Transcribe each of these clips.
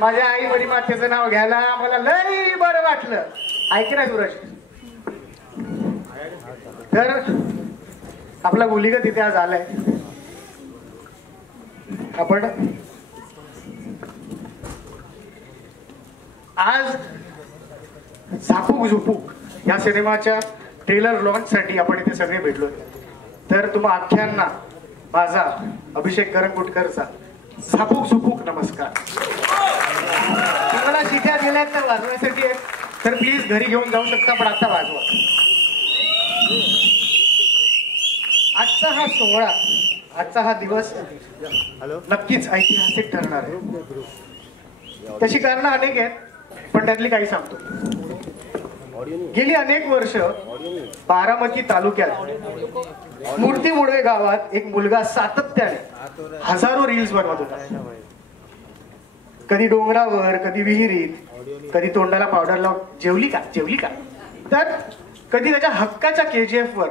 माझ्या आई बरी मातेचं नाव घ्यायला मला लई बरं वाटलं. ऐक ना सूरज, तर आपला मुलीग तिथे आज आलाय. आपण आज झापूक झुपूक या सिनेमाच्या ट्रेलर लॉन्च साठी आपण इथे सगळे भेटलो. तर तुम्हा अख्ख्यांना माझा अभिषेक करंगुटकरचा झापूक झुपूक नमस्कार. तुम्हाला शिट्या दिल्यात तर वाजवण्यासाठी आहेत, तर प्लीज घरी घेऊन जाऊ शकता, पण आता वाजवा. आजचा हा सोहळा, आजचा हा दिवस नक्कीच ऐतिहासिक ठरणार आहे. तशी कारणं अनेक आहेत, पण त्यातली काही सांगतो. गेली अनेक वर्ष बारामती तालुक्यात मूर्ती मुडवे गावात एक मुलगा सातत्याने हजारो रील्स बनवत होता. कधी डोंगरावर, कधी विहिरीत, कधी तोंडाला पावडर लावून जेवली का जेवली का, तर कधी त्याच्या हक्काच्या KGF वर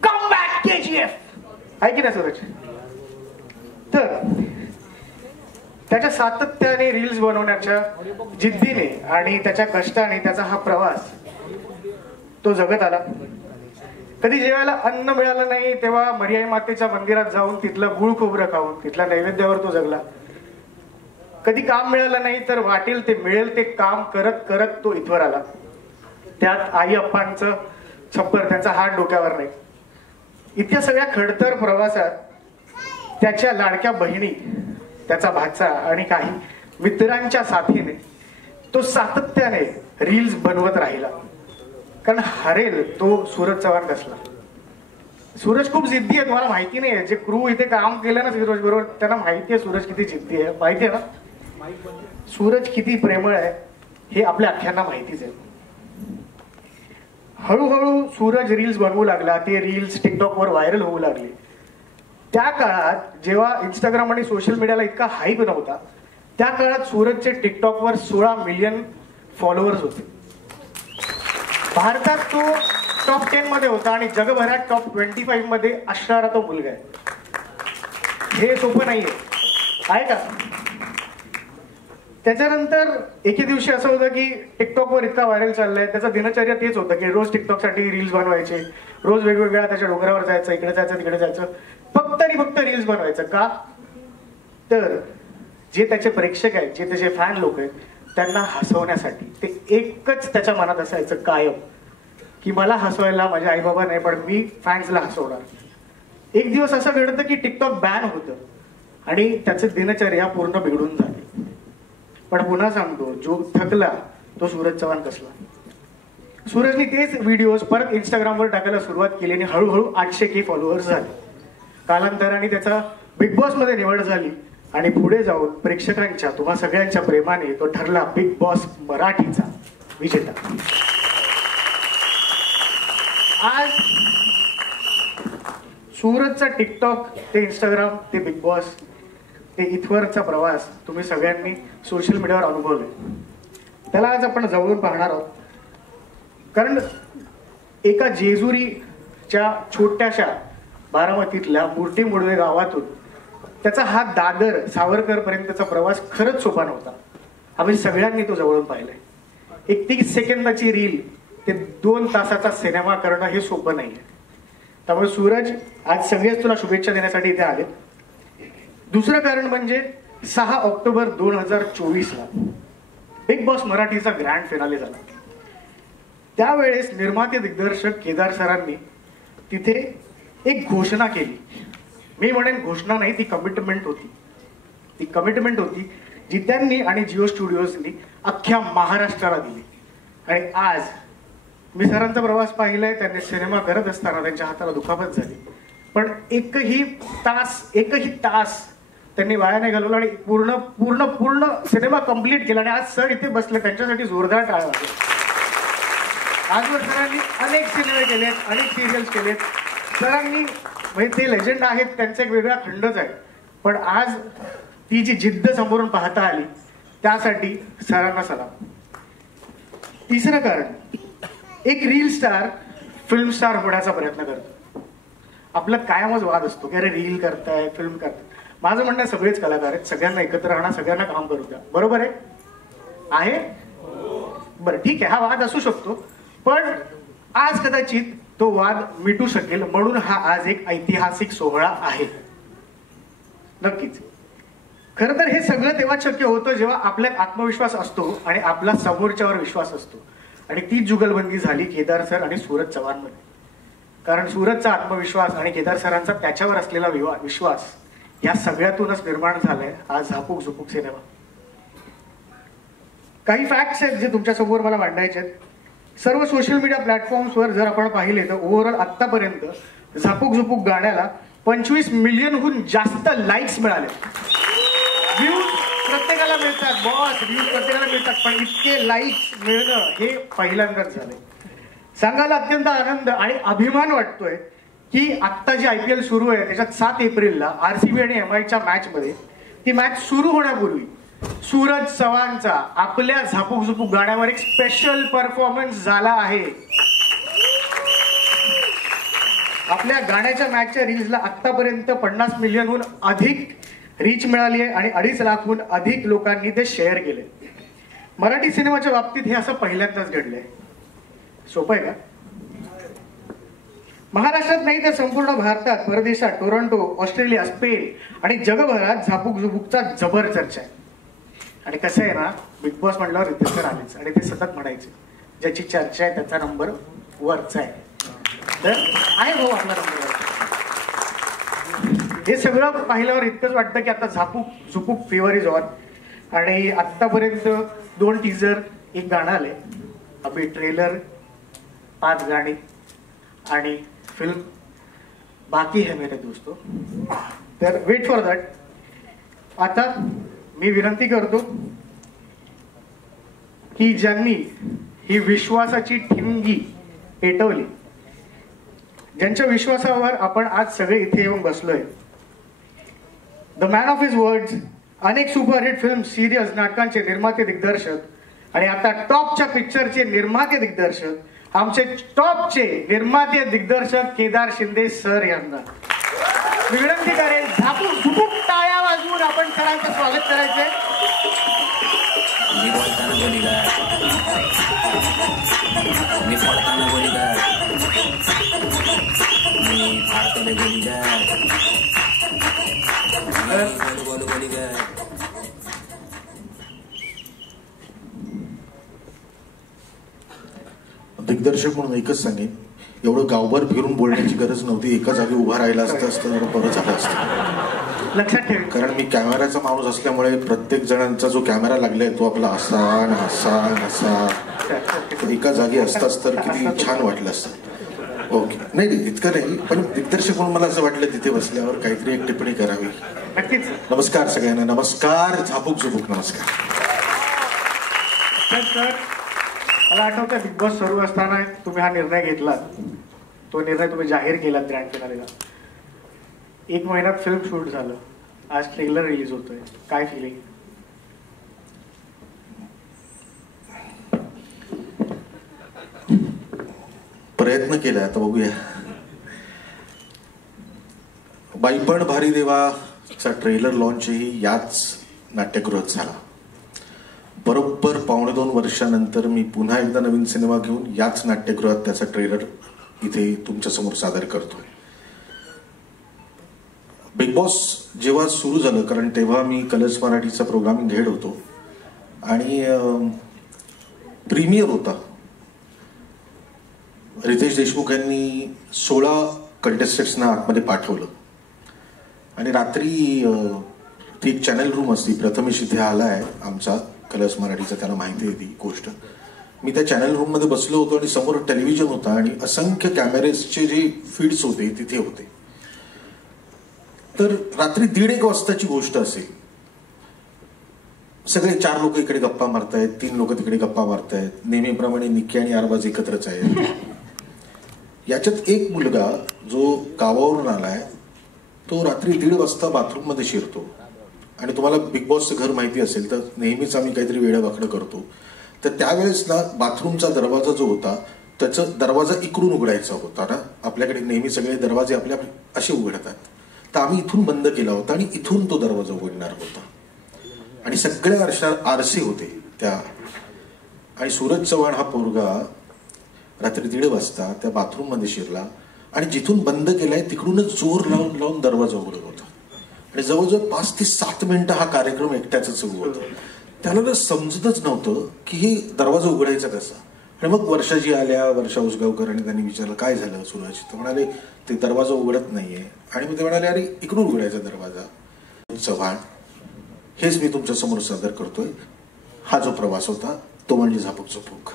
कम बॅक KGF आहे की ना सूरज. तर त्याच्या सातत्याने रील्स बनवण्याच्या जिद्दीने आणि त्याच्या कष्टाने त्याचा हा प्रवास तो जगत आला. कधी जेवायला अन्न मिळालं नाही तेव्हा मरियाई मातेच्या मंदिरात जाऊन तिथलं गुळ खोबरं खाऊन तिथल्या नैवेद्यावर तो जगला. कधी काम मिळालं नाही तर वाटेल ते मिळेल ते काम करत करत तो इथवर आला. त्यात आई अप्पांचं छप्पर, त्यांचा हात डोक्यावर नाही. इतक्या सगळ्या खडतर प्रवासात त्याच्या लाडक्या बहिणी, त्याचा भाचा आणि काही मित्रांच्या साथीने तो सातत्याने रील्स बनवत राहिला. कारण हरेल तो सूरज चव्हाण कसला. सूरज खूप जिद्दी आहे, तुम्हाला माहिती नाही. जे क्रू इथे काम केलं ना सूरज बरोबर, त्यांना माहिती आहे सूरज किती जिद्दी आहे. माहिती आहे ना सूरज किती प्रेमळ आहे, हे आपल्या अख्ख्यांना माहितीच आहे. हळूहळू सूरज रील्स बनवू लागला. ते रील्स टिकटॉकवर व्हायरल होऊ लागले. त्या काळात जेव्हा इंस्टाग्राम आणि सोशल मीडियाला इतका हाईप नव्हता, त्या काळात सूरजचे टिकटॉकवर 16 मिलियन फॉलोअर्स होते. भारतात तो टॉप 10 मध्ये होता आणि जगभरात टॉप 25 मध्ये असणारा तो मुलगा आहे. हे सोपं नाहीये, आहे का. त्याच्यानंतर एके दिवशी असं होतं की टिकटॉकवर इतका व्हायरल चाललाय, त्याचा दिनचर्या तेच होतं की रोज टिकटॉकसाठी रील्स बनवायचे, रोज वेगवेगळ्या त्याच्या डोंगरावर जायचं, इकडे जायचं तिकडे जायचं, फक्त आणि फक्त रील्स बनवायचं. का तर जे त्याचे प्रेक्षक आहेत, जे त्याचे फॅन लोक आहेत, त्यांना हसवण्यासाठी. ते एकच त्याच्या मनात असायचं कायम की मला हसवायला माझे आई बाबा नाही, पण मी फॅन्सला हसवणार. एक दिवस असं घडतं की टिकटॉक बॅन होतं आणि त्याचं दिनचर्या पूर्ण बिघडून झाली. पण पुन्हा सांगतो, जो थकला तो सूरज चव्हाण कसला. सूरजने तेच व्हिडिओज परत इंस्टाग्रामवर टाकायला सुरुवात केली आणि हळूहळू 800K फॉलोअर्स झाले. कालांतराने त्याचा बिग बॉस मध्ये निवड झाली आणि पुढे जाऊन प्रेक्षकांच्या, तुम्हा सगळ्यांच्या प्रेमाने तो ठरला बिग बॉस मराठीचा विजेता. आज सूरजचा टिकटॉक ते इंस्टाग्राम ते बिग बॉस ते इथवरचा प्रवास तुम्ही सगळ्यांनी सोशल मीडियावर अनुभवले. त्याला आज आपण जवळून पाहणार आहोत. कारण एका जेजुरीच्या छोट्याशा बारामतीतल्या मूर्ती मुडवे गावातून त्याचा हा दादर सावरकर पर्यंतचा प्रवास खरंच सोपा नव्हता. आम्ही सगळ्यांनी तो जवळून पाहिलाय. 31 सेकंदाची रील ते 2 तासाचा सिनेमा करणं हे सोपं नाहीये. त्यामुळे सूरज, आज सगळेच तुला शुभेच्छा देण्यासाठी इथे आले. दुसरं कारण म्हणजे 6 ऑक्टोबर 2024ला बिग बॉस मराठीचा ग्रँड फिनाले झाला. त्यावेळेस निर्माते दिग्दर्शक केदार सरांनी तिथे एक घोषणा केली. मी म्हणेन घोषणा नाही, ती कमिटमेंट होती. ती कमिटमेंट होती जी त्यांनी आणि जिओ स्टुडिओजनी अख्ख्या महाराष्ट्राला दिली. आणि आज मी सरांचा प्रवास पाहिलाय. त्यांनी सिनेमा करत असताना त्यांच्या हाताला दुखापत झाली, पण एकही तास त्यांनी वाया नाही घालवला आणि पूर्ण पूर्ण पूर्ण सिनेमा कंप्लीट केला. आणि आज सर इथे बसले, त्यांच्यासाठी जोरदार टाळ्या वाजवा. आजवर सरांनी अनेक सिनेमे केलेत, अनेक सिरियल्स केलेत. सरांनी म्हणजे ते लेजंड आहेत, त्यांचा एक वेगळा खंडच आहे. पण आज ती जी जिद्द समोरून पाहता आली त्यासाठी सरांना सलाम. तिसरं कारण, एक रील स्टार फिल्म स्टार होण्याचा प्रयत्न करतो. आपला कायमच वाद असतो की अरे रील करताय, फिल्म करताय. माझं म्हणणं सगळेच कलाकार आहेत, सगळ्यांना एकत्र राहणार, सगळ्यांना काम करू द्या. बरोबर आहे. आहे? बरं ठीक आहे, हा वाद असू शकतो, पण आज कदाचित तो वाद मिटू शकेल, म्हणून हा आज एक ऐतिहासिक सोहळा आहे. नक्कीच. खरं तर हे सगळं तेव्हा शक्य होतं जेव्हा आपल्यात आत्मविश्वास असतो आणि आपला समोरच्यावर विश्वास असतो. आणि ती जुगलबंदी झाली केदार सर आणि सूरज चव्हाणमध्ये. कारण सूरजचा आत्मविश्वास आणि केदार सरांचा त्याच्यावर असलेला विश्वास या सगळ्यातूनच निर्माण झालाय आज झापूक झुपूक सिनेमा. काही फॅक्ट्स आहेत जे तुमच्या समोर मला मांडायचे आहेत. सर्व सोशल मीडिया प्लॅटफॉर्म्सवर जर आपण पाहिले तर ओव्हरऑल आतापर्यंत झापूक झुपूक गाण्याला 25 मिलियनहून जास्त लाईक्स मिळाले. व्ह्यूज प्रत्येकाला मिळतात बॉस, व्ह्यूज प्रत्येकाला मिळतात, पण इतके लाईक्स मिळणं हे पहिल्यांदाच झालंय. सांगायला अत्यंत आनंद आणि अभिमान वाटतोय की आत्ता जी IPL सुरू आहे त्याच्यात 7 एप्रिलला RCB आणि MIच्या मॅच मध्ये, ती मॅच सुरू होण्यापूर्वी सूरज चव्हाणचा आपल्या झापूक झुपूक गाण्यावर एक स्पेशल परफॉर्मन्स झाला आहे. आपल्या गाण्याच्या मॅचच्या रील्सला आतापर्यंत 50 मिलियनहून अधिक रीच मिळाली आहे आणि 2.5 लाखहून अधिक लोकांनी ते शेअर केले. मराठी सिनेमाच्या बाबतीत हे असं पहिल्यांदाच घडलंय. सोपं आहे का? महाराष्ट्रात नाही तर संपूर्ण भारतात, परदेशात, टोरंटो, ऑस्ट्रेलिया, स्पेन आणि जगभरात झापूक झुपूकचा जबर चर्चा आहे. आणि कसं आहे ना, बिग बॉस म्हटल्यावर रितेश सर आलेच आणि ते सतत म्हणायचे ज्याची चर्चा आहे त्याचा नंबर वरचा आहे. तर आहे भाऊ आपला नंबर. हे सगळं पाहिल्यावर इतकंच वाटतं की आता Zapuk Jhupuk favour is on. आणि आत्तापर्यंत 2 टीजर, 1 गाणं आले, अभि ट्रेलर, 5 गाणी आणि फिल्म बाकी है मेरे दोस्तों. तर वेट फॉर दॅट. आता मी विनंती करतो की ज्यांनी ही विश्वासाची ठिणगी पेटवली, ज्यांच्या विश्वासावर आपण आज सगळे इथे येऊन बसलोय, the man of his words, अनेक सुपरहिट फिल्म, सिरियल्स, नाटकांचे निर्माते दिग्दर्शक आणि आता टॉपच्या पिक्चरचे निर्माते दिग्दर्शक, आमचे टॉपचे निर्माते दिग्दर्शक केदार शिंदे सर यांना मी विनंती करेन झापूक झुपूक टाळ्या वाजवून आपण सरांचं स्वागत करायचंय. दिग्दर्शक म्हणून एकच सांगेन, एवढं गावभर फिरून बोलण्याची गरज नव्हती. एका जागी उभा राहिला असतं जरा बरं झालं असतं. लक्षात ठेव, कारण मी कॅमेराचा माणूस असल्यामुळे प्रत्येक जणांचा जो कॅमेरा लागलाय तो आपला असा आणि असा असा एका जागी असताच तर किती छान वाटलं असतं. ओके, नाही इतकं नाही, पण दिग्दर्शक म्हणून मला असं वाटलं तिथे बसल्यावर काहीतरी एक टिप्पणी करावी. नक्कीच. नमस्कार सगळ्यांना. नमस्कार झापूक झुपूक. नमस्कार. सर, मला आठवतं बिग बॉस सुरू असताना तुम्ही हा निर्णय घेतलात. तो निर्णय तुम्ही जाहीर केलात ग्रँड फिनालेला. 1 महिन्यात फिल्म शूट झालं, आज ट्रेलर रिलीज होतोय, काय फिलिंग? प्रयत्न केला, आता बघूया. बाईपण भारी देवाचा ट्रेलर लॉन्चही याच नाट्यगृहात झाला. बरोबर 2.25 वर्षानंतर मी पुन्हा एकदा नवीन सिनेमा घेऊन याच नाट्यगृहात त्याचा ट्रेलर इथे तुमच्या समोर सादर करतोय. बिग बॉस जेव्हा सुरू झालं, कारण तेव्हा मी कलर्स मराठीचा प्रोग्रामिंग हेड होतो आणि प्रीमियर होता. रितेश देशमुख यांनी 16 कंटेस्टंट्सना आतमध्ये पाठवलं आणि रात्री ती एक चॅनल रूम असती, प्रथमेश इथे आलाय आमचा कलर्स मराठीचा, त्याला माहिती आहे ती गोष्ट. मी त्या चॅनल रूम मध्ये बसलो होतो आणि समोर टेलिव्हिजन होता आणि असंख्य कॅमेरेजचे जे फीड्स होते तिथे होते. तर रात्री 1:30 वाजताची गोष्ट असेल. सगळे 4 लोक इकडे गप्पा मारतायत, 3 लोक तिकडे गप्पा मारतायत. नेहमीप्रमाणे निक्की आणि अरबाज एकत्रच आहेत. याच्यात एक मुलगा जो गावावरून आलाय तो रात्री 1:30 वाजता बाथरूम मध्ये शिरतो. आणि तुम्हाला बिग बॉसचं घर माहिती असेल तर नेहमीच आम्ही काहीतरी वेडं करतो. तर त्यावेळेस ना बाथरूमचा दरवाजा जो होता त्याचा दरवाजा इकडून उघडायचा होता ना. आपल्याकडे नेहमी सगळे दरवाजे आपल्या असे उघडतात, तर आम्ही इथून बंद केला होता आणि इथून तो दरवाजा उघडणार होता. आणि सगळ्या आरसे होते त्या. आणि सूरज चव्हाण हा पोरगा रात्री 1:30 वाजता त्या बाथरूममध्ये शिरला आणि जिथून बंद केलाय तिकडूनच जोर लावून लावून दरवाजा उघडत होता. आणि जवळजवळ 5 ते 7 मिनिटं हा कार्यक्रम एकट्याच सुरू होता. त्याला समजतच नव्हतं की हे दरवाजा उघडायचा कसा. आणि मग वर्षाजी आल्या, वर्षा उसगावकर, आणि त्यांनी विचारलं काय झालं सूरज. तर म्हणाले ते दरवाजा उघडत नाहीये. आणि मग ते म्हणाले अरे इकडून उघडायचा दरवाजा. चव्हाण हेच मी तुमच्या समोर सादर करतोय. हा जो प्रवास होता तो म्हणजे झापूक झुपूक.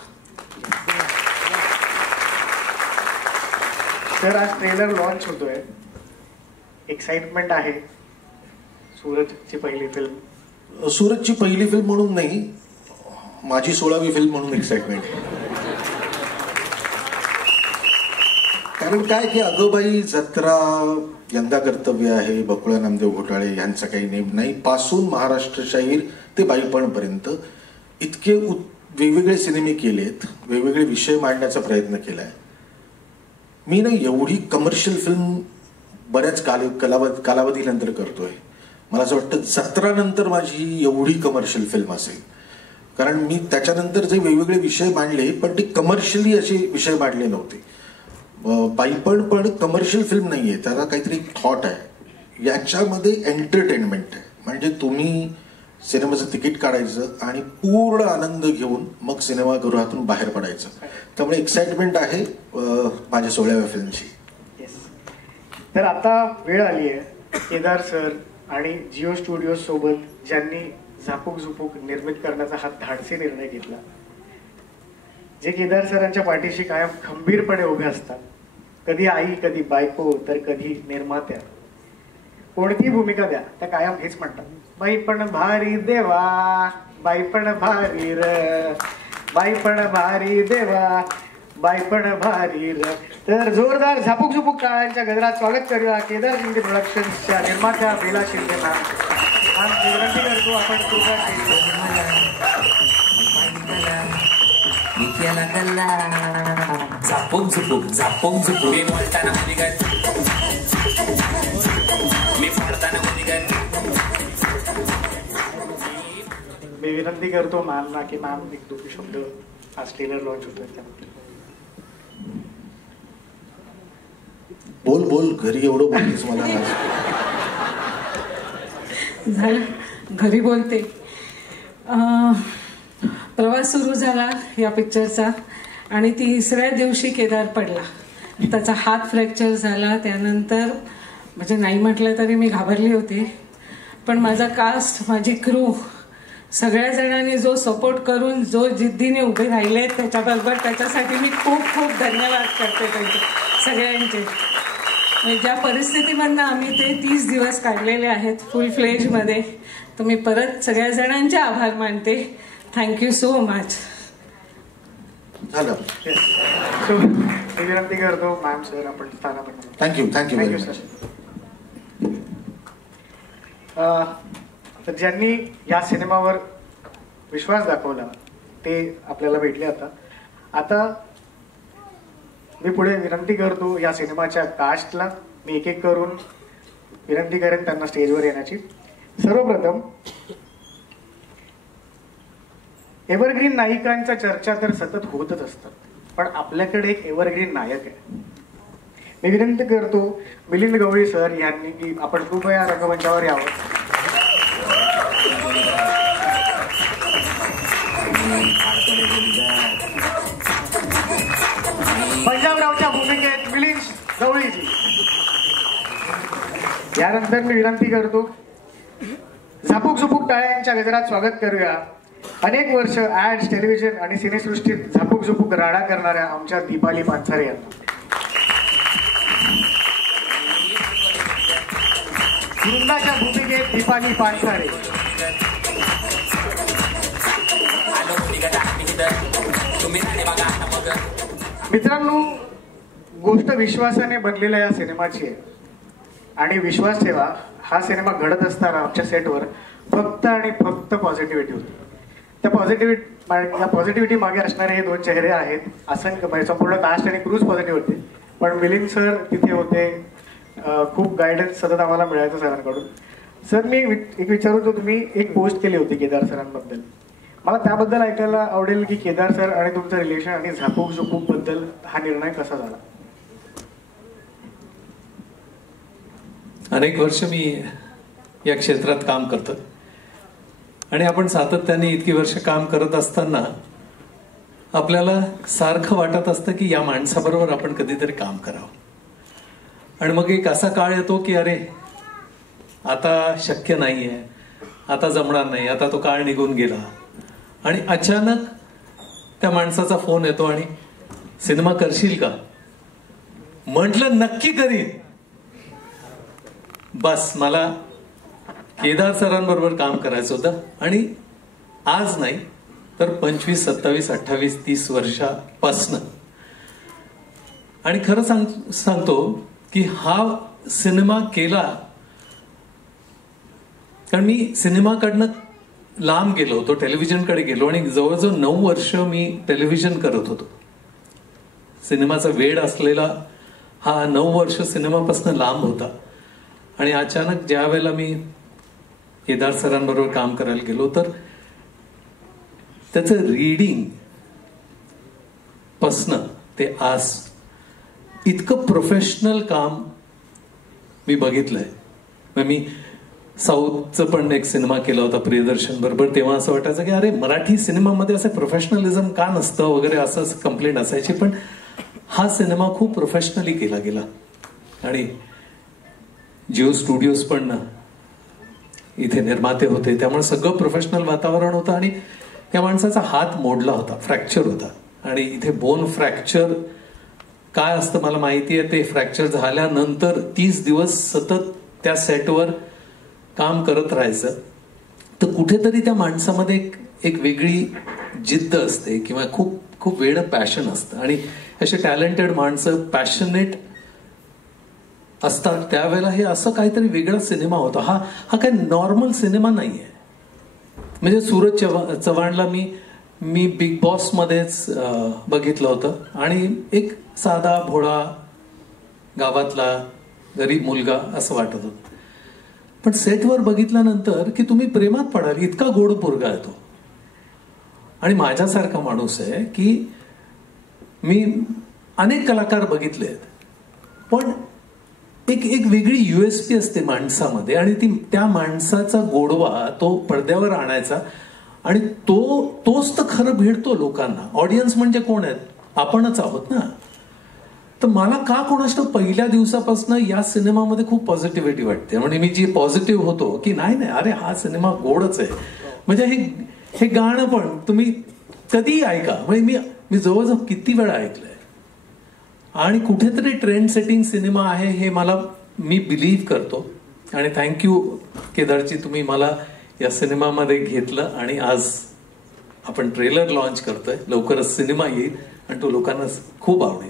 तर आज ट्रेलर लॉन्च होतोय, एक्साइटमेंट आहे. सूरजची पहिली फिल्म, सूरजची पहिली फिल्म म्हणून नाही, माझी 16वी फिल्म म्हणून एक्साइटमेंट आहे. कारण काय की अगोबाई जत्रा, यंदा कर्तव्य आहे, बकुळा नामदेव घोटाळे यांचा काही नेम नाही, पासून महाराष्ट्र शाहीर ते बाईपणपर्यंत इतके वेगवेगळे सिनेमे केलेत, वेगवेगळे विषय मांडण्याचा प्रयत्न केलाय. मी नाही एवढी कमर्शियल फिल्म बऱ्याच कालावधीनंतर करतोय. मला असं वाटतं जत्रानंतर माझी एवढी कमर्शियल फिल्म असेल. कारण मी त्याच्यानंतर जे वेगवेगळे विषय मांडले पण ते कमर्शियली असे विषय मांडले नव्हते. बाईपण पण कमर्शियल फिल्म नाहीये, त्याला काहीतरी थॉट आहे. याच्यामध्ये एंटरटेनमेंट आहे. म्हणजे तुम्ही सिनेमाचं तिकीट काढायचं आणि पूर्ण आनंद घेऊन मग सिनेमागृहातून बाहेर पडायचं. त्यामुळे एक्साइटमेंट आहे माझ्या 16व्या फिल्मची. तर आता वेळ आली आहे केदार सर आणि जिओ स्टुडिओ सोबत ज्यांनी झापूक झुपूक निर्मित करण्याचा हा धाडसी निर्णय घेतला, जे केदार सरांच्या पाठीशी कायम खंबीरपणे उभे असतात. कधी आई, कधी बायको, तर कधी निर्मात्या. कोणतीही भूमिका द्या त्या कायम हेच म्हणतात, बाईपण भारी देवा, बाईपण भारी र, बाईपण भारी देवा, बाईपण भारी र. तर जोरदार झापूक झुपूक टाळ्यांच्या गजरात स्वागत करूया केदार शिंदे प्रोडक्शन्सच्या निर्मात्या बेला शिंदे मॅम. विनंती करतो आपण कृपा झापूक झुपूक, झापूक झुपूक. मी बोलताना मुली काय, मी फोडताना मुली काय. मी विनंती करतो मॅमना की मॅम एक 2 शब्द आज ट्रेलर लॉन्च होतोय त्याबद्दल. बोल बोल, घरी एवढं बोलतेस मला. झालं, घरी बोलते. प्रवास सुरू झाला या पिक्चरचा आणि 3ऱ्या दिवशी केदार पडला. त्याचा हात फ्रॅक्चर झाला. त्यानंतर म्हणजे नाही म्हटलं तरी मी घाबरली होती. पण माझा कास्ट, माझी क्रू, सगळ्या जणांनी जो सपोर्ट करून जो जिद्दीने उभे राहिले त्याच्याबरोबर त्याच्यासाठी मी खूप खूप धन्यवाद करते त्यांचे सगळ्यांचे. म्हणजे ज्या परिस्थितीमधनं आम्ही ते 30 दिवस काढलेले आहेत फुल फ्लेजमध्ये, तर मी परत सगळ्या जणांचे आभार मानते. Thank you so much. झालं. सो मी विनंती करतो मॅम सर आपण स्थानापन्न. Thank you thank you thank you sir. तर ज्यांनी या सिनेमावर विश्वास दाखवला ते आपल्याला भेटले. आता मी पुढे विनंती करतो या सिनेमाच्या कास्टला, मी एक एक करून विनंती करेन त्यांना स्टेजवर येण्याची. सर्वप्रथम एव्हरग्रीन नायिकांच्या चर्चा तर सतत होतच असतात, पण आपल्याकडे एक एव्हरग्रीन नायक आहे. मी विनंती करतो मिलिंद गवळी सर यांनी की आपण कृपया रंगमंचावर यावं. पंजाबरावच्या भूमिकेत मिलिंद गवळीजी. यानंतर मी विनंती करतो झापूक झुपूक टाळ्यांच्या गजरात स्वागत करूया अनेक वर्ष ऍड्स, टेलिव्हिजन आणि सिनेसृष्टीत झापूक झुपूक राडा करणाऱ्या आमच्या दीपाली पानसरे यांना. वृंदाच्या भूमिकेत दीपाली पानसरे. मित्रांनो, गोष्ट विश्वासाने बनलेल्या या सिनेमाची आहे आणि विश्वास ठेवा, हा सिनेमा घडत असताना आमच्या सेटवर फक्त आणि फक्त पॉझिटिव्हिटी होती. त्या पॉझिटिव्हिटी मागे असणारे हे 2 चेहरे आहेत. असंख्य संपूर्ण कास्ट आणि क्रूज पॉझिटिव्ह होते, पण मिलिंद सर तिथे होते. खूप गायडन्स सतत आम्हाला मिळायचं सरांकडून. सर मी एक विचारतो, तुम्ही एक पोस्ट केली होती केदार सरांबद्दल. मला त्याबद्दल ऐकायला आवडेल की केदार सर आणि तुमचं रिलेशन आणि झापूक झुपूक बद्दल हा निर्णय कसा झाला. अनेक वर्ष मी या क्षेत्रात काम करतो आणि आपण सातत्याने इतकी वर्ष काम करत असताना आपल्याला सारखं वाटत असतं की या माणसाबरोबर आपण कधीतरी काम करावं. आणि मग एक असा काळ येतो की अरे आता शक्य नाहीये, आता जमणार नाही, आता तो काळ निघून गेला. आणि अचानक त्या माणसाचा फोन येतो आणि सिनेमा करशील का. म्हटलं नक्की करीन. बस मला केदार सरांबरोबर काम करायचं होतं आणि आज नाही तर 25, 27, 28, 30 वर्षापासनं. आणि खरं सांगतो की हा सिनेमा केला कारण मी सिनेमाकडनं लांब गेलो होतो, टेलिव्हिजनकडे गेलो आणि जवळजवळ 9 वर्ष मी टेलिव्हिजन करत होतो. सिनेमाचा वेड असलेला हा 9 वर्ष सिनेमापासून लांब होता. आणि अचानक ज्या वेळेला मी केदार सरांबरोबर काम करायला गेलो तर त्याचं रीडिंग पासनं ते आज इतकं प्रोफेशनल काम मी बघितलंय. मग मी साऊथचं पण एक सिनेमा केला होता प्रियदर्शन बरोबर. तेव्हा असं वाटायचं की अरे मराठी सिनेमामध्ये असं प्रोफेशनलिझम का नसतं वगैरे असं कंप्लेंट असायची. पण हा सिनेमा खूप प्रोफेशनली केला गेला आणि जिओ स्टुडिओज पण इथे निर्माते होते, त्यामुळे सगळं प्रोफेशनल वातावरण होतं. आणि त्या माणसाचा हात मोडला होता, फ्रॅक्चर होता. आणि इथे बोन फ्रॅक्चर काय असतं मला माहिती आहे. ते फ्रॅक्चर झाल्यानंतर 30 दिवस सतत त्या सेटवर काम करत राहायचं. तर कुठेतरी त्या माणसामध्ये एक वेगळी जिद्द असते किंवा खूप खूप वेगळं पॅशन असतं. आणि असे टॅलेंटेड माणसं पॅशनेट असतात त्यावेळेला हे असं काहीतरी वेगळा सिनेमा होता. हा काही नॉर्मल सिनेमा नाहीये. म्हणजे सूरज चव्हाणला मी बिग बॉस मध्येच बघितलं होतं आणि एक साधा भोळा गावातला गरीब मुलगा असं वाटत होतं. पण सेटवर बघितल्यानंतर की तुम्ही प्रेमात पडाल इतका गोड पोरगा येतो. आणि माझ्यासारखा माणूस आहे की मी अनेक कलाकार बघितले आहेत पण एक वेगळी USP असते माणसामध्ये आणि त्या माणसाचा गोडवा तो पडद्यावर आणायचा. आणि तोच तर खरं भेटतो लोकांना. ऑडियन्स म्हणजे कोण आहेत, आपणच आहोत ना. तर मला का कोणाष्ट पहिल्या दिवसापासून या सिनेमामध्ये खूप पॉझिटिव्हिटी वाटते. म्हणजे मी जी पॉझिटिव्ह होतो की नाही अरे हा सिनेमा गोडच आहे. म्हणजे हे गाणं पण तुम्ही कधीही ऐका. म्हणजे मी जवळजवळ किती वेळा ऐकलंय. आणि कुठेतरी ट्रेंड सेटिंग सिनेमा आहे हे मी बिलीव्ह करतो. आणि थँक्यू केदारजी, तुम्ही मला या सिनेमामध्ये घेतलं आणि आज आपण ट्रेलर लॉन्च करतोय. लवकरच सिनेमा येईल आणि तो लोकांना खूप आवडेल.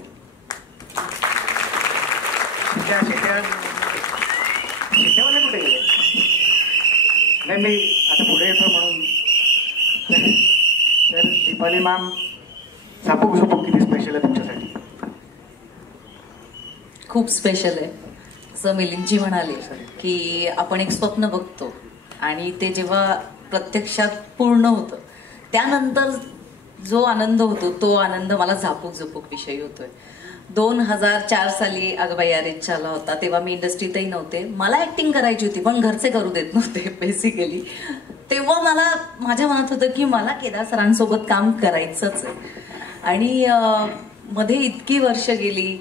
कुठे गेले नाही मी आता पुढे येतो म्हणून. तर दीपाली मॅम, झापूक झुपूक किती स्पेशल आहे तुमच्यासाठी? खूप स्पेशल आहे. असं मिलिंदजी म्हणाले की आपण एक स्वप्न बघतो आणि ते जेव्हा प्रत्यक्षात पूर्ण होतं त्यानंतर जो आनंद होतो तो आनंद मला झापूक झुपूक विषयी होतोय. 2004 साली अगबाई अरेंज झाला होता. तेव्हा मी इंडस्ट्रीतही नव्हते. मला ऍक्टिंग करायची होती पण घरचे करू देत नव्हते बेसिकली. तेव्हा माझ्या मनात होतं की मला केदार सरांसोबत काम करायचंच आहे. आणि मध्ये इतकी वर्ष गेली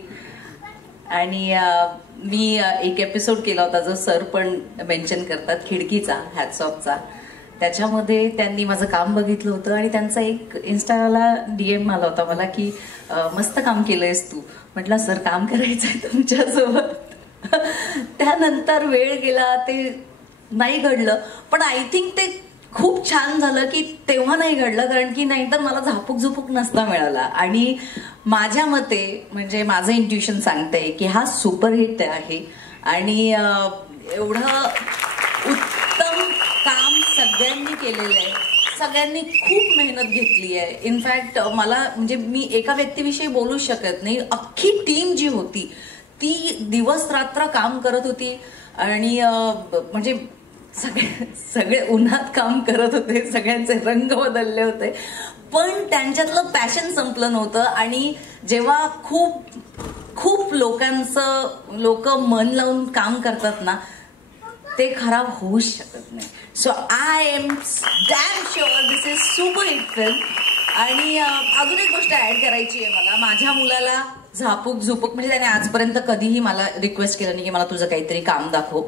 आणि मी एक एपिसोड केला होता जो सर पण मेन्शन करतात, खिडकीचा, हॅट्स ऑफचा. त्याच्यामध्ये त्यांनी माझं काम बघितलं होतं आणि त्यांचा एक इन्स्टाला DM आला होता मला की मस्त काम केलंयस तू. म्हटलं सर काम करायचंय तुमच्यासोबत. त्यानंतर वेळ गेला, ते नाही घडलं. पण आय थिंक ते खूप छान झालं की तेव्हा नाही घडलं कारण की नाहीतर मला झापूक झुपूक नसता मिळाला. आणि माझ्या मते म्हणजे माझं इंट्युशन सांगतंय की हा सुपरहिट आहे आणि एवढं उत्तम काम सगळ्यांनी केलेलं आहे. सगळ्यांनी खूप मेहनत घेतली आहे. इनफॅक्ट मला म्हणजे मी एका व्यक्तीविषयी बोलू शकत नाही. अख्खी टीम जी होती ती दिवस रात्र काम करत होती आणि म्हणजे सगळे उन्हात काम करत होते, सगळ्यांचे रंग बदलले होते, पण त्यांच्यातलं पॅशन संपलं नव्हतं. आणि जेव्हा खूप लोक मन लावून काम करतात ना, ते खराब होऊच शकत नाही. So I am damn sure this is super hit film. आणि अजून एक गोष्ट ऍड करायची आहे मला. माझ्या मुलाला झापूक झुपूक म्हणजे त्याने आजपर्यंत कधीही मला रिक्वेस्ट केलं नाही की मला तुझं काहीतरी काम दाखव.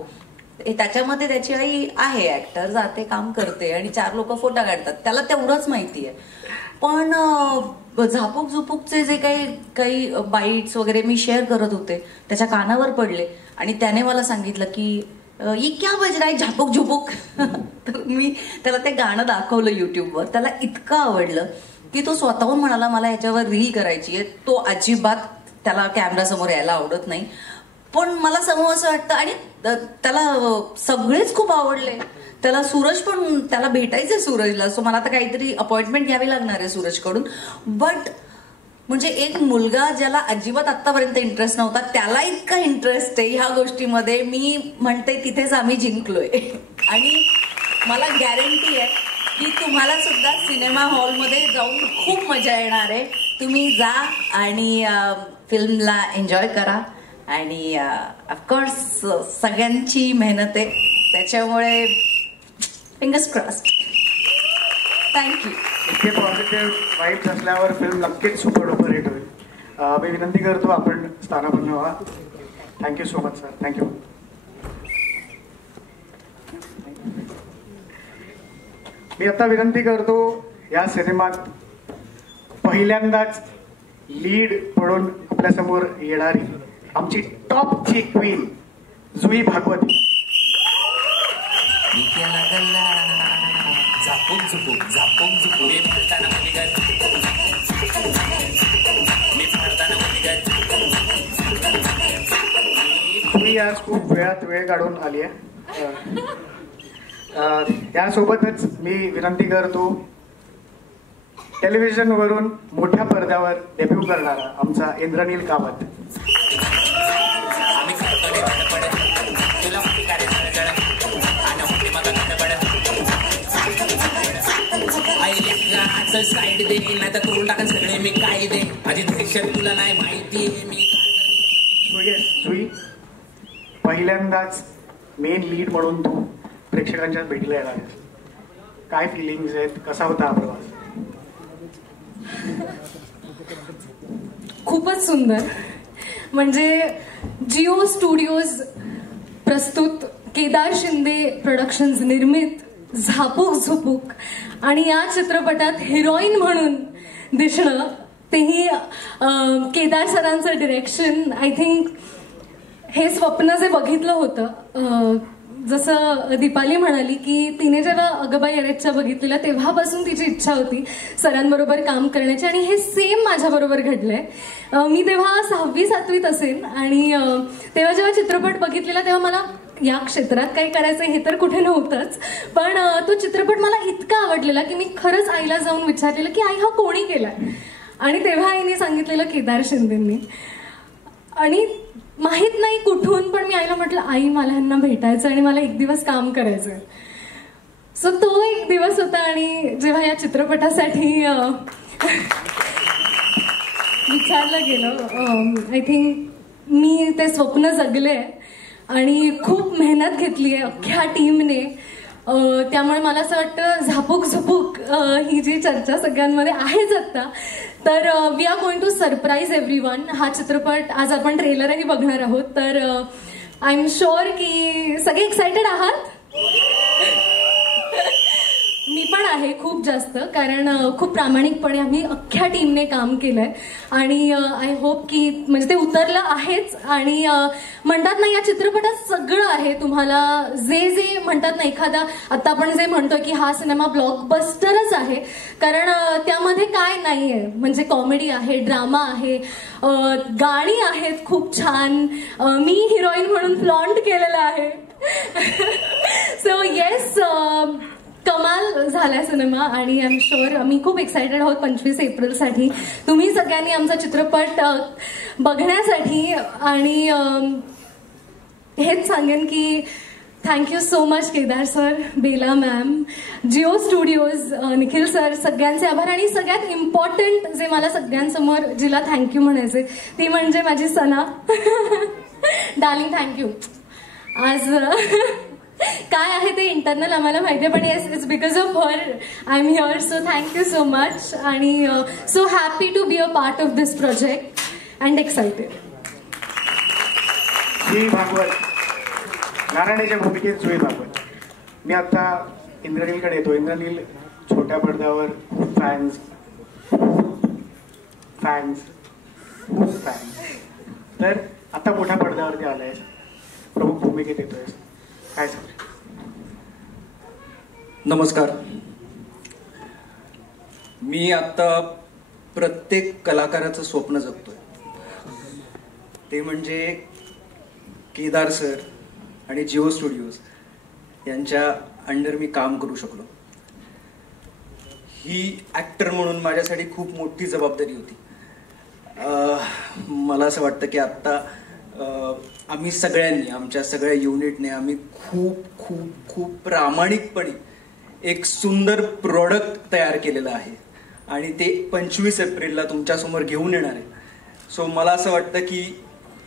त्याच्यामध्ये त्याची आई आहे ऍक्टर, जाते काम करते आणि 4 लोक फोटो काढतात, त्याला तेवढंच माहिती आहे. पण झापूक झुपूकचे जे काही बाईट्स वगैरे मी शेअर करत होते त्याच्या कानावर पडले आणि त्याने मला सांगितलं की ये क्या बज रहा है झापूक झुपूक. तर मी त्याला ते गाणं दाखवलं युट्यूबवर. त्याला इतकं आवडलं की तो स्वतःहून म्हणाला मला ह्याच्यावर रील करायची आहे. तो अजिबात त्याला कॅमेरासमोर यायला आवडत नाही, पण मला समोर असं वाटतं. आणि त्याला सगळेच खूप आवडले. त्याला भेटायचंय सूरजला. सो मला आता काहीतरी अपॉइंटमेंट घ्यावी लागणार आहे सूरजकडून. बट म्हणजे एक मुलगा ज्याला अजिबात आतापर्यंत इंटरेस्ट नव्हता त्याला इतका इंटरेस्ट आहे ह्या गोष्टीमध्ये. मी म्हणते तिथेच आम्ही जिंकलोय. आणि मला गॅरंटी आहे की तुम्हाला सुद्धा सिनेमा हॉलमध्ये जाऊन खूप मजा येणार आहे. तुम्ही जा आणि फिल्मला एन्जॉय करा. आणि ऑफकोर्स सगळ्यांची मेहनत आहे, त्याच्यामुळे फिंगर्स क्रॉस्ड. थँक्यू. इतके पॉझिटिव्ह वाईब्स असल्यावर फिल्म नक्कीच सुपर डुपर हिट होईल. मी विनंती करतो आपण स्थानापन्न व्हा. Thank you so much sir. Thank you. मी आता विनंती करतो या सिनेमात पहिल्यांदाच लीड म्हणून आपल्यासमोर येणारी आमची टॉपची क्वीन जुई भागवती. झापूक झुपूक झापूक झुपूक मी फळताना मुलीगत जुई आज खूप वेळात वेळ काढून आली आहे. त्यासोबतच मी विनंती करतो टेलिव्हिजनवरून मोठ्या पडद्यावर डेब्यू करणारा आमचा इंद्रनील कामत. साईड दे नाही तर करून टाका सगळे मी काय दे माझी दहशत तुला नाही माहिती मी. जुई पहिल्यांदाच मेन लीड म्हणून तू प्रेक्षकांच्या भेटीला येणार आहेस. काय फिलिंग्स आहेत, कसा होता हा प्रवास? खूपच सुंदर. म्हणजे जिओ स्टुडिओज प्रस्तुत केदार शिंदे प्रोडक्शन्स निर्मित झापूक झुपूक आणि या चित्रपटात हिरोईन म्हणून दिसणं, तेही केदार सरांचं डिरेक्शन. आय थिंक हे स्वप्न जे बघितलं होतं, जसं दीपाली म्हणाली की तिने जेव्हा अगबाई अरेच्चा बघितलेला तेव्हापासून तिची इच्छा होती सरांबरोबर काम करण्याची, आणि हे सेम माझ्याबरोबर घडलंय. मी तेव्हा 6वी-7वीत असेल आणि तेव्हा जेव्हा चित्रपट बघितलेला तेव्हा मला या क्षेत्रात काही करायचं हे तर कुठे नव्हतंच, पण तो चित्रपट मला इतका आवडलेला की मी खरंच आईला जाऊन विचारलेलं की आई हा कोणी केलाय, आणि तेव्हा आईने सांगितलेलं केदार शिंदेंनी. आणि माहित नाही कुठून, पण मी आईला म्हटलं आई मला ह्यांना भेटायचं आणि मला एक दिवस काम करायचंय. सो तो एक दिवस होता. आणि जेव्हा या चित्रपटासाठी विचारलं गेलं, आय थिंक मी ते स्वप्न जगले आणि खूप मेहनत घेतली आहे अख्ख्या टीमने. त्यामुळे मला असं वाटतं झापूक झुपूक ही जी चर्चा सगळ्यांमध्ये आहेच आता, तर we are going to surprise everyone. हा चित्रपट आज आपण ट्रेलरही बघणार आहोत, तर आय एम शुअर की सगळे एक्सायटेड आहात. मी पण आहे खूप जास्त, कारण खूप प्रामाणिकपणे आम्ही अख्ख्या टीमने काम केलंय आणि आय होप की म्हणजे ते उतरलं आहेच. आणि म्हणतात ना या चित्रपटात सगळं आहे. तुम्हाला जे म्हणतात ना, एखादा आता आपण जे म्हणतो की हा सिनेमा ब्लॉकबस्टरच आहे, कारण त्यामध्ये काय नाहीये, म्हणजे कॉमेडी आहे, ड्रामा आहे, गाणी आहेत खूप छान, मी हिरोईन म्हणून फ्लॉन्ट केलेलं आहे. सो येस, कमाल झालाय सिनेमा आणि आय एम शुअर आम्ही खूप एक्सायटेड आहोत 25 एप्रिलसाठी तुम्ही सगळ्यांनी आमचा चित्रपट बघण्यासाठी. आणि हेच सांगेन की thank you so much Kedar sir, Bela ma'am, Jio studios, Nikhil sir, सगळ्यांचे आभार. आणि सगळ्यात इम्पॉर्टंट जे मला सगळ्यांसमोर जिला थँक्यू म्हणायचे ती म्हणजे माझी सना. Darling thank you. आज काय आहे ते इंटरनल आम्हाला माहिती आहे, पण yes it's because of her I am here. So thank you so much आणि so happy to be a part of this project and excited. Jui Bhagwat, नारायणाच्या भूमिकेत जुई भागवत. मी आता इंद्रनीलकडे येतो. इंद्रनील छोट्या पडद्यावर खूप फॅन्स, तर आता मोठ्या पडद्यावरती आलायस, प्रमुख भूमिकेत येतोय, काय सांग? नमस्कार. मी आता प्रत्येक कलाकाराचं स्वप्न जगतोय, ते म्हणजे केदार सर आणि जिओ स्टुडिओज यांच्या अंडर मी काम करू शकलो. ही ॲक्टर म्हणून माझ्यासाठी खूप मोठी जबाबदारी होती. मला असं वाटतं की आत्ता आम्ही सगळ्यांनी, आमच्या सगळ्या युनिटने आम्ही खूप खूप खूप प्रामाणिकपणे एक सुंदर प्रोडक्ट तयार केलेलं आहे आणि ते 25 एप्रिलला तुमच्यासमोर घेऊन येणार आहे. सो मला असं वाटतं की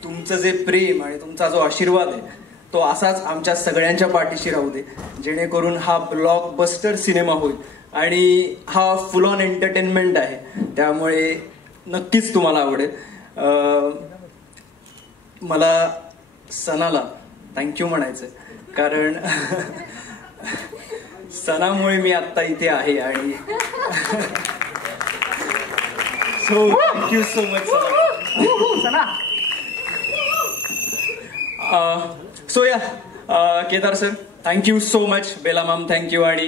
तुमचं जे प्रेम आणि तुमचा जो आशीर्वाद आहे तो असाच आमच्या सगळ्यांच्या पाठीशी राहू दे, जेणेकरून हा ब्लॉकबस्टर सिनेमा होईल. आणि हा फुल ऑन एंटरटेनमेंट आहे, त्यामुळे नक्कीच तुम्हाला आवडेल. मला सनाला थँक्यू म्हणायचं, कारण सनामुळे मी आत्ता इथे आहे. आणि so thank you so much Sana. So या Kedar sir thank you so much, Bela ma'am thank you, आणि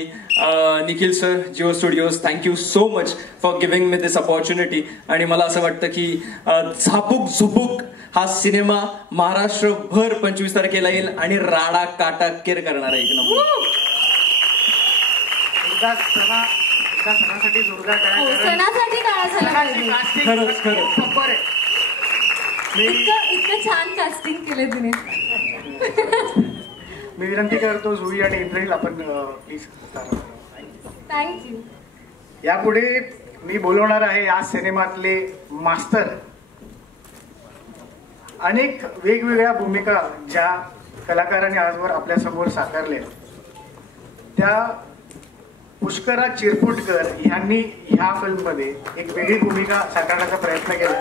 Nikhil sir, Jio studios thank you so much for giving me this opportunity. आणि मला असं वाटतं की झापूक झुपूक हा सिनेमा महाराष्ट्रभर 25 तारखेला येईल आणि राडा काटाकेर करणार आहे. एक नंबर. सणासाठी जोरदार सणासाठी काय झालं पाहिजे. खरंच खरंच इतकं छान कास्टिंग केलं तिने. मी विनंती करतो जुई आणि इंद्रनील आपण प्लीज. थँक्यू. यापुढे मी बोलवणार आहे या सिनेमातले मास्तर. अनेक वेगवेगळ्या भूमिका ज्या कलाकारांनी आजवर आपल्या समोर साकारल्या, त्या पुष्कराज चिरपुटकर यांनी ह्या फिल्ममध्ये एक वेगळी भूमिका साकारण्याचा प्रयत्न केला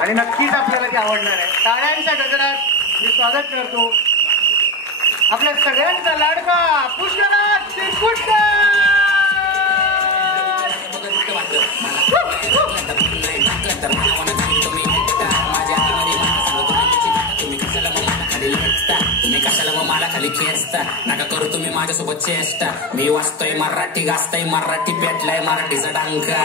आणि नक्कीच आपल्याला ती आवडणार आहे. टाळ्यांच्या गजरात मी स्वागत करतो आपल्या सगळ्यांचा लाडका पुष्कराज चिरपुटकर. तुम्ही कशाला मग मला खाली खेचता, नका करू तुम्ही माझ्यासोबत चेष्टा. मी वाचतोय मराठी, गाजतोय मराठी, पेटलाय मराठीचा डांका.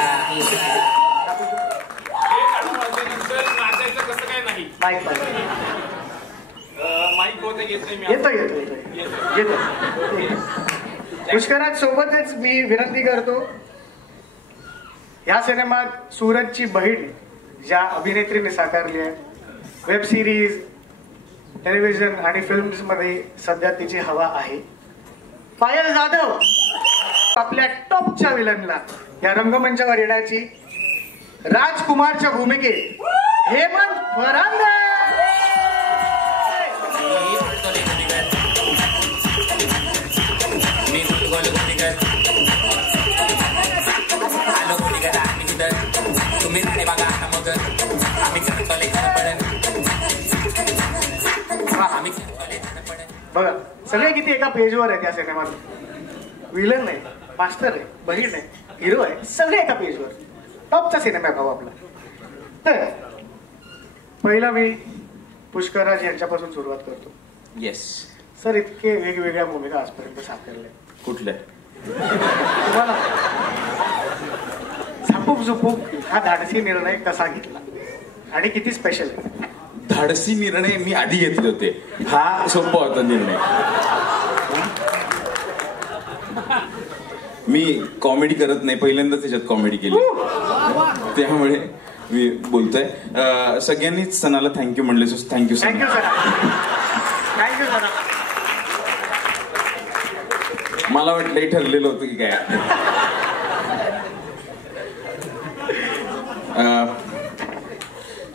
येतो. पुष्कराज सोबतच मी विनंती करतो, या सिनेमात सूरजची बहीण ज्या अभिनेत्रीने साकारली आहे, वेब सिरीज, टेलिव्हिजन आणि फिल्म्स मध्ये सध्या तिची हवा आहे, पायल जाधव आपल्या टॉपच्या विलनला या रंगमंचावर येण्याची राजकुमारच्या भूमिकेत हेमंत फरांदे. बघा सगळे किती एका पेजवर आहेत या सिनेमात. विलन आहे, मास्टर आहे, बहीण आहे, हिरो आहे, सगळे एका पेजवर. टॉपचा सिनेमा आहे भाऊ आपला. तर पहिला मी पुष्कराज यांच्यापासून सुरुवात करतो. येस सर, इतके वेगवेगळ्या भूमिका आजपर्यंत साकारल्या, कुठल्या तुम्हाला झापूक झुपूक हा धाडसी निर्णय कसा घेतला आणि किती स्पेशल आहे? धाडसी निर्णय मी आधी घेतले होते, हा सोपा होता निर्णय. मी कॉमेडी करत नाही, पहिल्यांदाच त्याच्यात कॉमेडी केली, त्यामुळे मी बोलतोय. सगळ्यांनीच सणाला थँक्यू म्हणले, thank you sir. Thank you sir. Thank you sir. मला वाटलं हे ठरलेलं होतं की काय.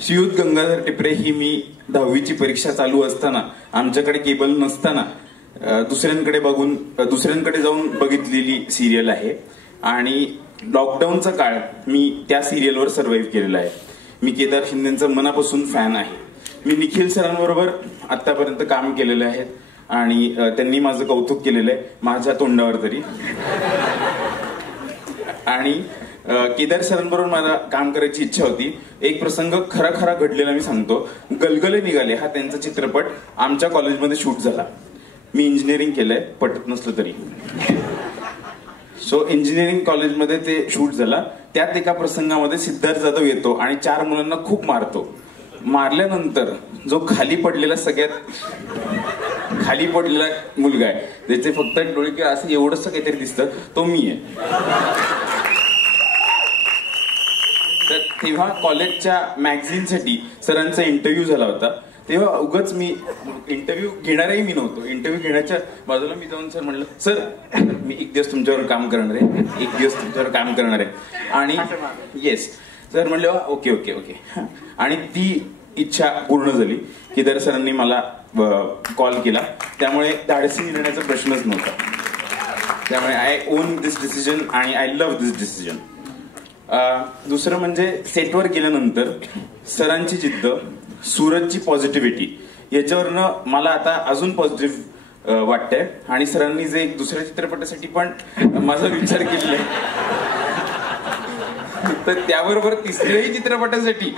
श्रीयुत गंगाधर टिपरे ही मी 10वीची परीक्षा चालू असताना, आमच्याकडे केबल नसताना दुसऱ्यांकडे जाऊन बघितलेली सिरियल आहे. आणि लॉकडाऊनचा काळ मी त्या सिरियलवर सर्व्हाइव्ह केलेला आहे. मी केदार शिंदेचं मनापासून फॅन आहे. मी निखिल सरांबरोबर आतापर्यंत काम केलेलं आहे आणि त्यांनी माझं कौतुक केलेलं आहे, माझ्या तोंडावर तरी. आणि केदार सरांबरोबर मला काम करायची इच्छा होती. एक प्रसंग खरा खरा घडलेला मी सांगतो. गलगले निघाले हा त्यांचा चित्रपट आमच्या कॉलेजमध्ये शूट झाला. मी इंजिनिअरिंग केलंय, पटत नसलं तरी. सो इंजिनिअरिंग कॉलेजमध्ये ते शूट झाला. त्यात एका प्रसंगामध्ये सिद्धार्थ जाधव येतो आणि 4 मुलांना खूप मारतो. मारल्यानंतर जो खाली पडलेला मुलगा आहे, त्याचे फक्त डोळे किंवा असं एवढंच काहीतरी दिसतं, तो मी आहे. तर तेव्हा कॉलेजच्या मॅगझिनसाठी सरांचा इंटरव्ह्यू झाला होता. तेव्हा उगाच मी इंटरव्ह्यू घेणारही मी नव्हतो. इंटरव्ह्यू घेण्याच्या बाजूला मी जाऊन सर म्हणलं, सर मी एक दिवस तुमच्यावर काम करणार आहे, आणि येस सर म्हणले ओके ओके ओके. आणि ती इच्छा पूर्ण झाली. केदार सरांनी मला कॉल केला, त्यामुळे धाडसी निर्णयाचा प्रश्नच नव्हता. त्यामुळे आय ओन दिस डिसिजन आणि आय लव्ह दिस डिसिजन. दुसरं म्हणजे सेटवर गेल्यानंतर सरांची जिद्द, सूरजची पॉझिटिव्हिटी याच्यावरनं मला आता अजून पॉझिटिव्ह वाटतंय. आणि सरांनी जे एक दुसऱ्या चित्रपटासाठी पण माझा विचार केलेला आहे, तर त्याबरोबर तिसऱ्याही चित्रपटासाठी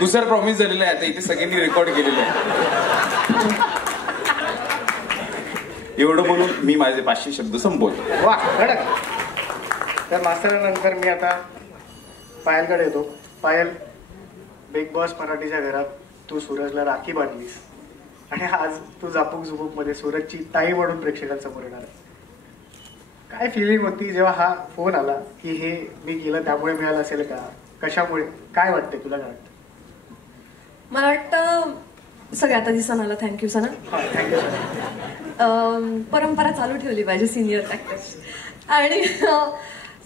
दुसरं प्रॉमिस झालेलं आहे. आता इथे सगळ्यांनी रेकॉर्ड केलेलं आहे. एवढं बोलून मी माझे 500 शब्द संपवतो. वा, तर मास्तरानंतर मी आता पायलकडे येतो. पायल, बिग बॉस मराठीच्या घरात तू सूरजला राखी बांधलीस आणि आज तू झापूक झुपूक मध्ये सूरजची ताई म्हणून प्रेक्षकांसमोर येणार. काय फिलिंग होती जेव्हा हा फोन आला की हे मी केलं त्यामुळे मिळालं असेल का, कशामुळे, काय वाटतंय तुला? काय वाटतं? मला वाटतं सगळ्यात आधी सणाला थँक्यू. सणा, थँक्यू. परंपरा चालू ठेवली पाहिजे सिनियर ऍक्टर्स. आणि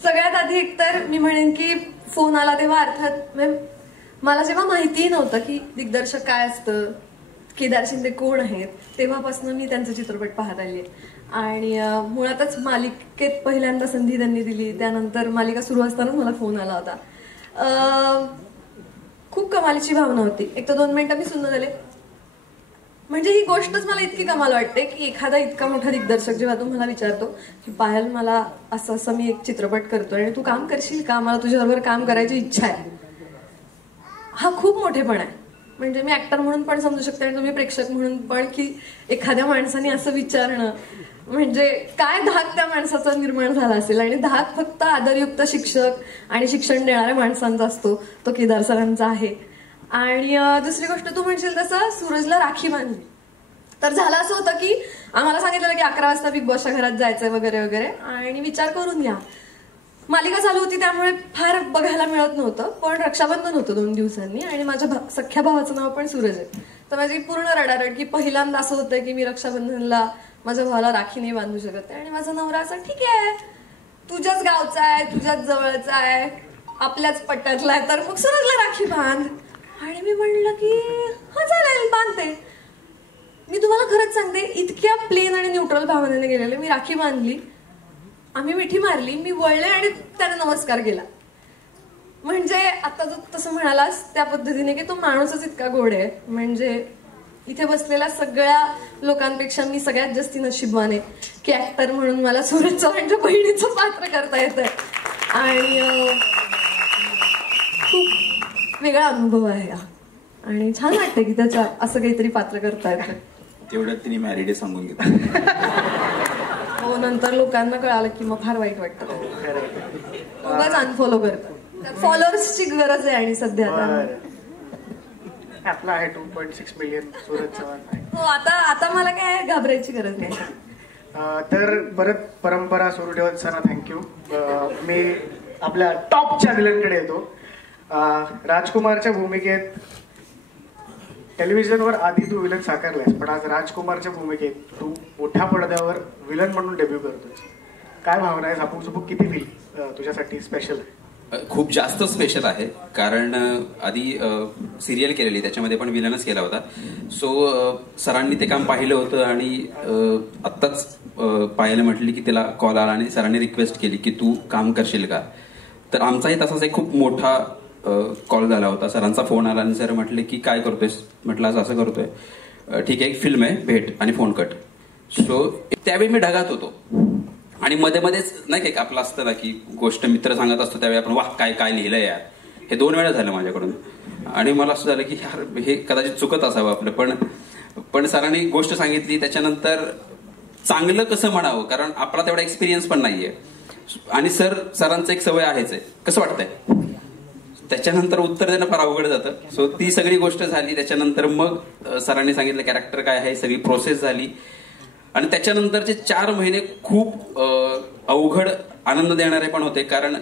सगळ्यात आधी एकतर मी म्हणेन की फोन आला तेव्हा अर्थात मला जेव्हा माहितीही नव्हतं की दिग्दर्शक काय असतं, केदार शिंदे कोण आहेत, तेव्हापासून मी त्यांचा चित्रपट पाहत आली आहे. आणि मुळातच मालिकेत पहिल्यांदा संधी त्यांनी दिली, त्यानंतर मालिका सुरू असतानाच मला फोन आला होता. खूप कमालीची भावना होती. एक तर 2 मिनिटं मी सुन्न झाले. म्हणजे ही गोष्टच मला इतकी कमाल वाटते की एखादा इतका मोठा दिग्दर्शक जेव्हा तू मला विचारतो की पायल मला असं मी एक चित्रपट करतोय आणि तू काम करशील का, मला तुझ्याबरोबर काम करायची इच्छा आहे, हा खूप मोठेपण आहे. म्हणजे मी ऍक्टर म्हणून पण समजू शकते आणि तुम्ही प्रेक्षक म्हणून पण, की एखाद्या माणसाने असं विचारणं म्हणजे काय धाक त्या माणसाचा निर्माण झाला असेल. आणि धाक फक्त आदरयुक्त शिक्षक आणि शिक्षण देणाऱ्या माणसांचा असतो, तो केदार सरांचा आहे. आणि दुसरी गोष्ट तू म्हणशील तसं सूरजला राखी बांधली. तर झालं असं होतं की आम्हाला सांगितलेलं की 11 वाजता बिग बॉसच्या घरात जायचंय वगैरे वगैरे. आणि विचार करून घ्या, मालिका चालू होती त्यामुळे फार बघायला मिळत नव्हतं, पण रक्षाबंधन होतं 2 दिवसांनी आणि माझ्या सख्या भावाचं नाव पण सूरज आहे. तर माझी पूर्ण रडारड की पहिल्यांदा असं होतंय की मी रक्षाबंधनला माझ्या भावाला राखी नाही बांधू शकत. आणि माझा नवरा असं, ठीक आहे तुझ्याच गावचा आहे, तुझ्याच जवळचा आहे, आपल्याच पट्ट्यातला आहे, तर मग सूरजला राखी बांध. आणि मी म्हणलं की हा चालेल बांधते. मी तुम्हाला खरंच सांगते, इतक्या प्लेन आणि न्यूट्रल भावनेने गेलेले. मी राखी बांधली, आम्ही मिठी मारली, मी वळले आणि त्याने नमस्कार केला. म्हणजे आता जो तसं म्हणालास त्या पद्धतीने की तो माणूसच इतका गोड आहे. म्हणजे इथे बसलेल्या सगळ्या लोकांपेक्षा मी सगळ्यात जास्ती नशीबवान आहे की ऍक्टर म्हणून मला सूरज चव्हाणच्या बहिणीचं पात्र करता येत आहे. आणि खूप वेगळा अनुभव आहे हा. आणि छान वाटतं की त्याच्या असं काहीतरी पात्र करता येतं. तेवढ्यात तिने मॅरिड सांगून घेतलं. हो, नंतर लोकांना कळालं की मग फार वाईट वाटतं. उगाच अनफॉलो करतात. फॉलोअर्सची गरज आहे आणि सध्या आपला आहे 2.6 मिलियन सूरज चव्हाण. हो, आता मला काय घाबरायची गरज नाही. तर परत परंपरा सुरू ठेवत सर थँक्यू. मी आपल्या टॉपच्या विलनकडे येतो. राजकुमारच्या भूमिकेत टेलिव्हिजनवर आधी तू विलन साकारलास, पण आज राजकुमारच्या भूमिकेत तू मोठ्या पडद्यावर विलन म्हणून डेब्यू करतोस. काय भावना आहे? झापूक झुपूक किती फील तुझ्यासाठी स्पेशल आहे? खूप जास्त स्पेशल आहे, कारण आधी सिरियल केलेली, त्याच्यामध्ये पण विलनच केला होता. सो सरांनी ते काम पाहिलं होतं आणि आत्ताच पाहायला म्हटली की त्याला कॉल आला आणि सरांनी रिक्वेस्ट केली की तू काम करशील का. तर आमचाही तसाच एक खूप मोठा कॉल झाला होता. सरांचा फोन आला आणि सर म्हटले की काय करतोयस. म्हटलं असं करतोय. ठीक आहे, एक फिल्म आहे, भेट आणि फोन कट. सो त्यावेळी मी ढगात होतो आणि मध्ये मध्येच नाही का आपलं असतं ना की गोष्ट मित्र सांगत असतो त्यावेळी आपण वाह काय काय लिहिलंय यार. हे 2 वेळा झालं माझ्याकडून आणि मला असं झालं की यार हे कदाचित चुकत असावं आपलं. पण सरांनी गोष्ट सांगितली, त्याच्यानंतर चांगलं कसं म्हणावं, कारण आपला तेवढा एक्सपिरियन्स पण नाहीये. आणि सरांचं एक सवय आहेच आहे, कसं वाटतंय, त्याच्यानंतर उत्तर देणं फार अवघड जातं. सो ती सगळी गोष्ट झाली. त्याच्यानंतर मग सरांनी सांगितलं कॅरेक्टर काय आहे, सगळी प्रोसेस झाली. आणि त्याच्यानंतरचे 4 महिने खूप अवघड आनंद देणारे पण होते, कारण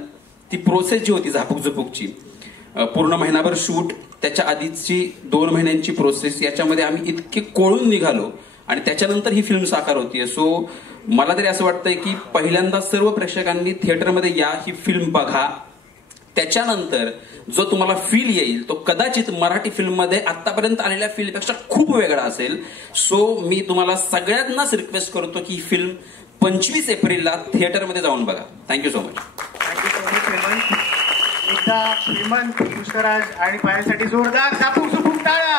ती प्रोसेस जी होती झापूक झुपूकची, पूर्ण महिनाभर शूट, त्याच्या आधीची 2 महिन्यांची प्रोसेस, याच्यामध्ये आम्ही इतके कोळून निघालो आणि त्याच्यानंतर ही फिल्म साकार होतीये. सो मला तरी असं वाटतंय की पहिल्यांदा सर्व प्रेक्षकांनी थिएटरमध्ये या, ही फिल्म बघा. त्याच्यानंतर जो तुम्हाला फील येईल तो कदाचित मराठी फिल्ममध्ये आतापर्यंत आलेल्या फिल्मपेक्षा खूप वेगळा असेल. सो मी तुम्हाला सगळ्यांनाच रिक्वेस्ट करतो की ही फिल्म 25 एप्रिलला थिएटरमध्ये जाऊन बघा. Thank you so much. Thank you so much Hemant. एकदा हेमंत, पुष्कराज आणि पायासाठी जोरदार झापूक झुपूक टाळ्या.